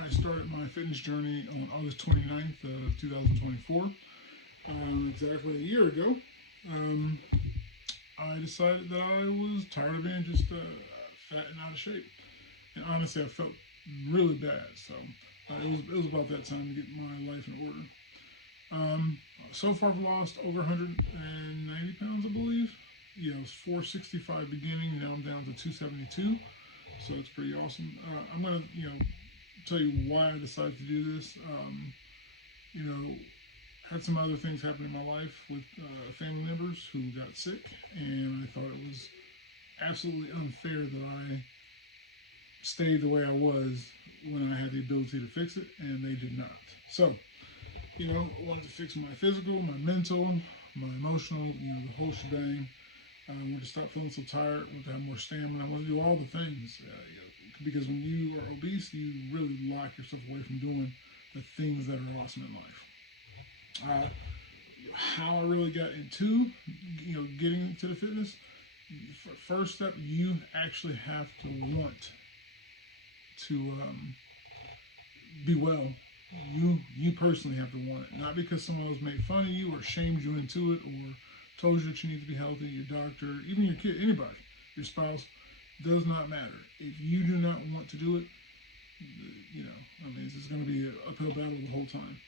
I started my fitness journey on August 29th of 2024. Exactly a year ago. Um, I decided that I was tired of being just fat and out of shape. And honestly, I felt really bad. So it was about that time to get my life in order. Um, so far, I've lost over 190 pounds, I believe. Yeah, it was 465 beginning. Now I'm down to 272. So it's pretty awesome. I'm gonna, tell you why I decided to do this. You know, had some other things happen in my life with family members who got sick, and I thought it was absolutely unfair that I stayed the way I was when I had the ability to fix it, and they did not. So, I wanted to fix my physical, my mental, my emotional, the whole shebang. I wanted to stop feeling so tired. I wanted to have more stamina. I wanted to do all the things. Because when you are obese, you really lock yourself away from doing the things that are awesome in life. Uh, how I really got into, getting into the fitness. First step, you actually have to want to be well. You personally have to want it, not because someone else made fun of you or shamed you into it or told you that you need to be healthy. Your doctor, even your kid, anybody, your spouse, does not matter. If you do not want to do it, it's going to be an uphill battle the whole time.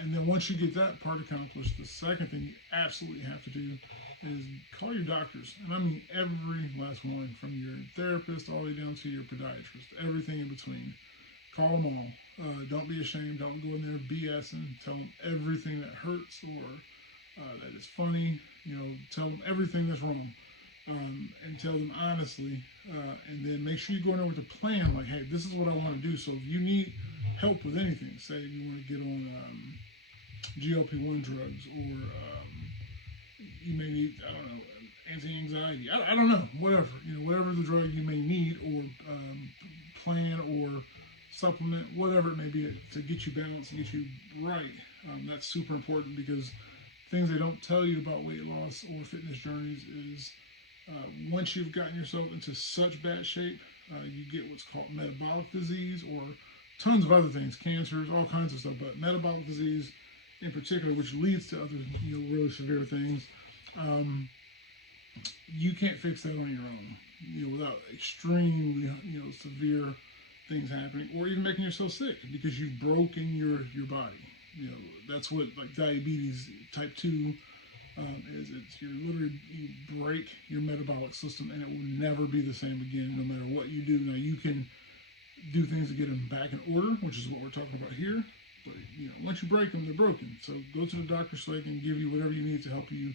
And then once you get that part accomplished, the second thing you absolutely have to do is call your doctors. And I mean every last one, from your therapist all the way down to your podiatrist, everything in between. Call them all. Don't be ashamed. Don't go in there BSing. Tell them everything that hurts or that is funny. Tell them everything that's wrong. And tell them honestly, and then make sure you go in there with a plan. Like, hey, this is what I want to do. So if you need help with anything, say if you want to get on GLP-1 drugs, or you may need, I don't know, anti-anxiety. I don't know, whatever. Whatever the drug you may need, or plan, or supplement, whatever it may be, to get you balanced and get you right. That's super important, because things they don't tell you about weight loss or fitness journeys is once you've gotten yourself into such bad shape, you get what's called metabolic disease, or tons of other things, cancers, all kinds of stuff, but metabolic disease in particular, which leads to other, really severe things. You can't fix that on your own, without extremely, severe things happening, or even making yourself sick because you've broken your body. That's what, like, diabetes type 2 is. It's you break your metabolic system, and it will never be the same again, no matter what you do. Now, you can do things to get them back in order, which is what we're talking about here. But once you break them, they're broken. So go to the doctor so they can give you whatever you need to help you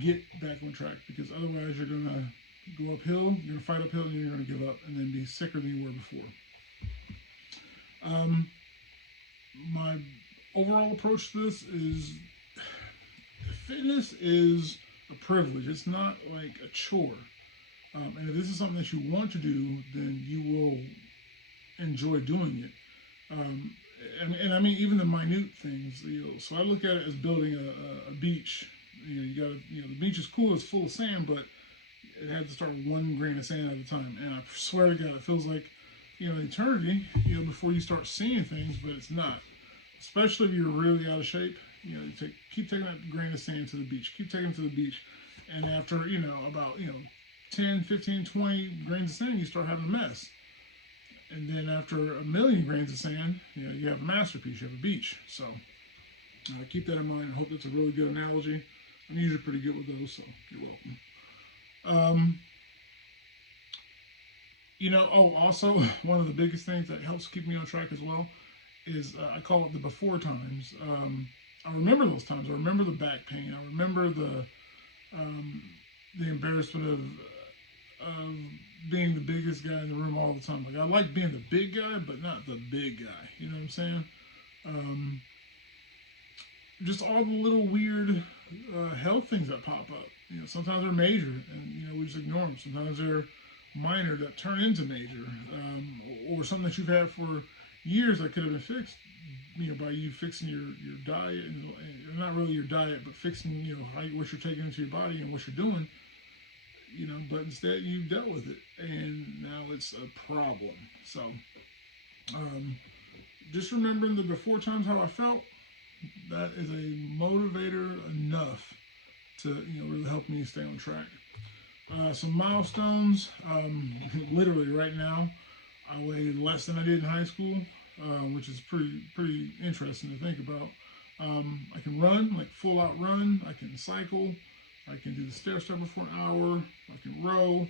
get back on track, because otherwise you're gonna go uphill, you're gonna fight uphill, and you're gonna give up and then be sicker than you were before. My overall approach to this is, fitness is a privilege. It's not like a chore. And if this is something that you want to do, then you will enjoy doing it. And I mean, even the minute things. So I look at it as building a beach. You got to, the beach is cool. It's full of sand, but it had to start with 1 grain of sand at a time. And I swear to God, it feels like, eternity, before you start seeing things, but it's not. Especially if you're really out of shape, keep taking that grain of sand to the beach. Keep taking it to the beach. And after, about, 10, 15, 20 grains of sand, you start having a mess. And then after 1,000,000 grains of sand, you have a masterpiece, you have a beach. So keep that in mind. I hope that's a really good analogy. I'm usually pretty good with those, so you're welcome. Also, one of the biggest things that helps keep me on track as well is, I call it the before times. I remember those times. I remember the back pain. I remember the embarrassment of being the biggest guy in the room all the time. Like, I like being the big guy, but not the big guy. You know what I'm saying? Just all the little weird health things that pop up. Sometimes they're major, and we just ignore them. Sometimes they're minor that turn into major, or something that you've had for years that could have been fixed, by you fixing your diet, and not really your diet, but fixing, what you're taking into your body and what you're doing. But instead you dealt with it, and now it's a problem. So Just remembering the before times how I felt, that is a motivator enough to really help me stay on track. Some milestones, literally right now, I weigh less than I did in high school, which is pretty interesting to think about. I can run, like full out run. I can cycle. I can do the stair stepper for an hour. I can row.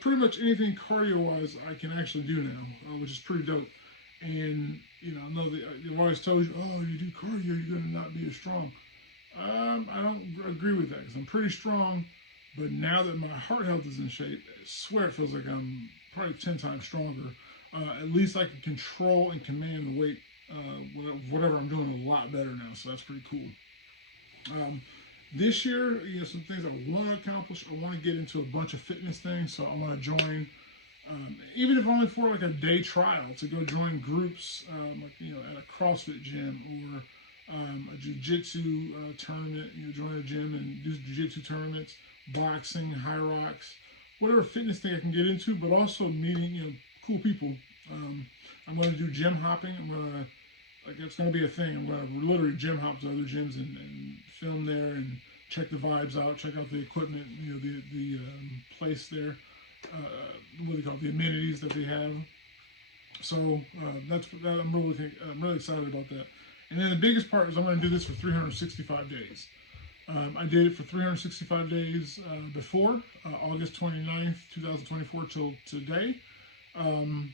Pretty much anything cardio wise I can actually do now, which is pretty dope. And I know that they've always told you, oh, you do cardio, you're gonna not be as strong. I don't agree with that because I'm pretty strong, but now that my heart health is in shape, I swear it feels like I'm probably 10 times stronger. At least I can control and command the weight, whatever I'm doing, a lot better now. So that's pretty cool. This year, some things I want to accomplish. I want to get into a bunch of fitness things, so I want to join, even if only for like a day trial, to go join groups, at a CrossFit gym or a jiu-jitsu tournament. Join a gym and do jiu-jitsu tournaments, boxing, high rocks, whatever fitness thing I can get into, but also meeting cool people. I'm going to do gym hopping. It's going to be a thing. I'm going to literally gym hop to other gyms and film there and check the vibes out, check out the equipment, the place there, what do they call it, the amenities that they have. So I'm really excited about that. And then the biggest part is I'm going to do this for 365 days. I did it for 365 days before August 29th, 2024 till today. And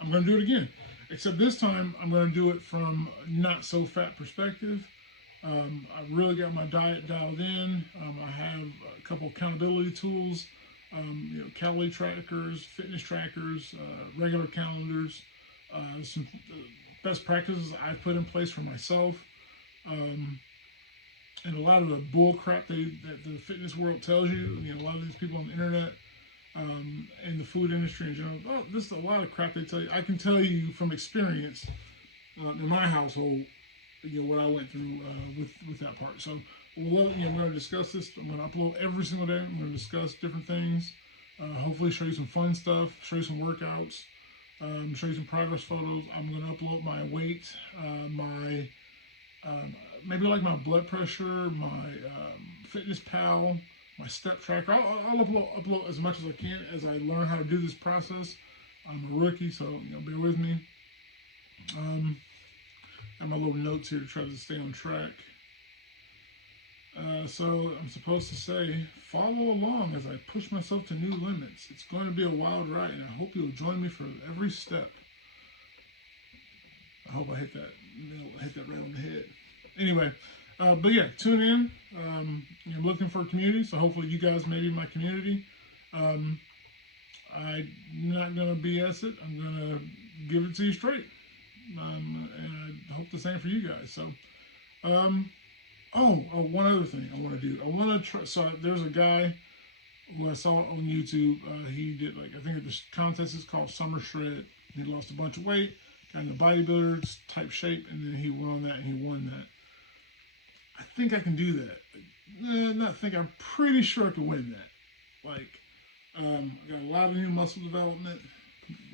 I'm going to do it again. Except this time, I'm going to do it from not so fat perspective. I really got my diet dialed in. I have a couple accountability tools, calorie trackers, fitness trackers, regular calendars, some best practices I've put in place for myself, and a lot of the bull crap that the fitness world tells you. A lot of these people on the internet, in the food industry in general, this is a lot of crap they tell you. I can tell you from experience in my household, what I went through with that part. So, I'm going to discuss this. I'm going to upload every single day. I'm going to discuss different things. Hopefully, show you some fun stuff. Show you some workouts. Show you some progress photos. I'm going to upload my weight, my maybe like my blood pressure, my fitness pal, my step tracker. I'll upload as much as I can as I learn how to do this process. I'm a rookie, so bear with me. And my little notes here to try to stay on track. So I'm supposed to say, follow along as I push myself to new limits. It's going to be a wild ride, and I hope you'll join me for every step. I hope I hit that right on the head. Anyway, but yeah, tune in. I'm looking for a community, so hopefully you guys may be my community. I'm not going to BS it. I'm going to give it to you straight. And I hope the same for you guys. So, one other thing I want to do. I want to try. So there's a guy who I saw on YouTube. He did I think the contest is called Summer Shred. He lost a bunch of weight, got in the bodybuilder type shape, and then he went on that and he won that. I think I can do that. I'm pretty sure I can win that. I got a lot of new muscle development,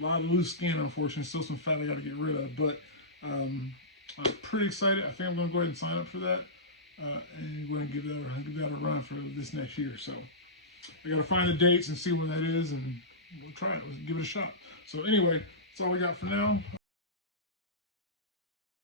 a lot of loose skin, unfortunately. Still some fat I got to get rid of, but I'm pretty excited. I think I'm going to go ahead and sign up for that, and we're going to give that a run for this next year. So I got to find the dates and see when that is, and we'll try it. Let's give it a shot. So anyway, that's all we got for now.